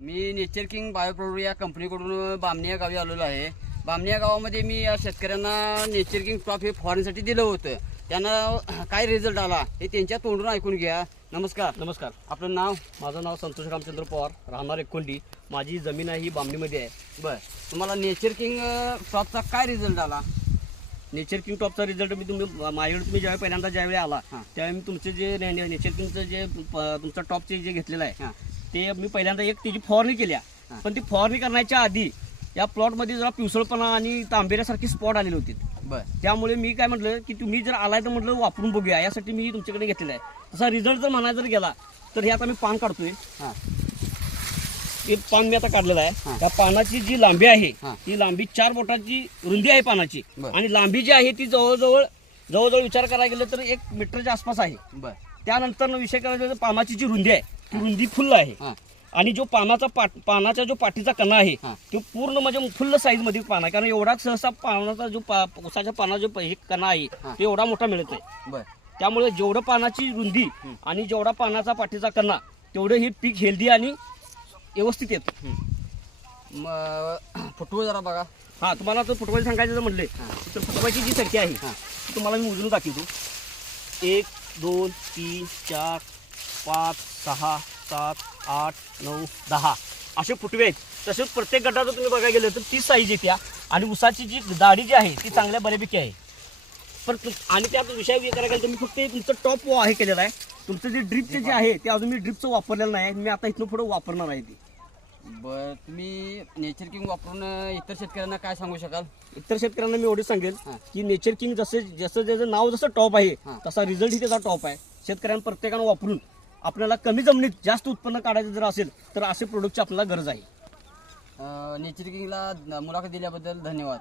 मी nature king bio product या कंपनीकडून बामणी या गावी आलेलो आहे. बामणी या गावामध्ये मी या शेतकऱ्यांना नेचर किंग टॉप हे फवारण्यासाठी दिलं होतं. त्यांना काय रिझल्ट आला हे त्यांच्या तोंडून ऐकून घ्या. नमस्कार. नमस्कार. आपलं नाव? माझं नाव संतोष रामचंद्र पवार, राहणार एकोंडी. माझी जमीन आहे ही बामणीमध्ये आहे. बरं, तुम्हाला नेचर किंग टॉपचा काय रिझल्ट आला? नेचर किंग टॉपचा रिझल्ट मी माझ्याकडे तुम्ही ज्यावेळी पहिल्यांदा ज्यावेळी आला त्यावेळी मी तुमचे जे नेचर किंगचं जे तुमचं टॉपचे जे घेतलेलं आहे ते मी पहिल्यांदा एक त्याची फवारणी केल्या. पण ती फवारणी करण्याच्या आधी या प्लॉटमध्ये जरा पिवसळपणा आणि तांबेऱ्यासारखी स्पॉट आलेले होते. बरं, त्यामुळे मी काय म्हटलं की तुम्ही जर आलाय तर म्हटलं वापरून बघूया, यासाठी मी तुमच्याकडे घेतलेला आहे. तसा रिझल्ट जर म्हणायला जर गेला तर हे आता मी पान काढतोय. हे पान मी आता काढलेलं आहे. त्या पानाची जी लांबी आहे ती लांबी 4 बोटाची रुंदी आहे पानाची. आणि लांबी जी आहे ती जवळजवळ विचार करायला गेलं तर 1 मीटरच्या आसपास आहे. बरं, त्यानंतर विषय करायला गेला तर पानाची जी रुंदी आहे ती रुंदी फुल्ल आहे. आणि जो पानाचा जो पाठीचा कणा आहे तो पूर्ण म्हणजे फुल्ल साईज मध्ये पान आहे. कारण एवढा सहसा पानाचा जो उसाच्या पानाचा जो कणा आहे तो एवढा मोठा मिळत आहे. बरं, त्यामुळे जेवढं पानाची रुंदी आणि जेवढा पानाचा पाठीचा कणा तेवढं हे पीक हेल्दी आणि व्यवस्थित येतं. मग फुटवे जरा बघा. तुम्हाला तर फुटवायचं सांगायचं जर म्हणले तर फुटवायची जी संख्या आहे ती तुम्हाला मी मोजून दाखवतो. 1 2 3 4 5 6 7 8 9 10 असे फुटवे आहेत. तसेच प्रत्येक गटाचं तुम्ही बघायला गेलं तर 30 साईज येत्या. आणि उसाची जी दाढी जी आहे ती चांगल्या बऱ्यापैकी आहे. पण आणि त्यात विषय करायला गेलं तर मी फक्त तुमचं टॉप हे केलेलं आहे. तुमचं जे ड्रिपचे जे आहे ते अजून मी ड्रिपचं वापरलेलं नाही. मी आता इथनं पुढे वापरणार आहे ते. बरं, तुम्ही नेचर किंग वापरून इतर शेतकऱ्यांना काय सांगू शकाल? इतर शेतकऱ्यांना मी एवढं सांगेल की नेचर किंग जसं त्याचं नाव जसं टॉप आहे तसा रिझल्ट ही त्याचा टॉप आहे. शेतकऱ्यांना प्रत्येकानं वापरून आपल्याला कमी जमिनीत जास्त उत्पन्न काढायचं जर असेल तर असे प्रोडक्टची आपल्याला गरज आहे. नेचर किंगला मुलाखत दिल्याबद्दल धन्यवाद.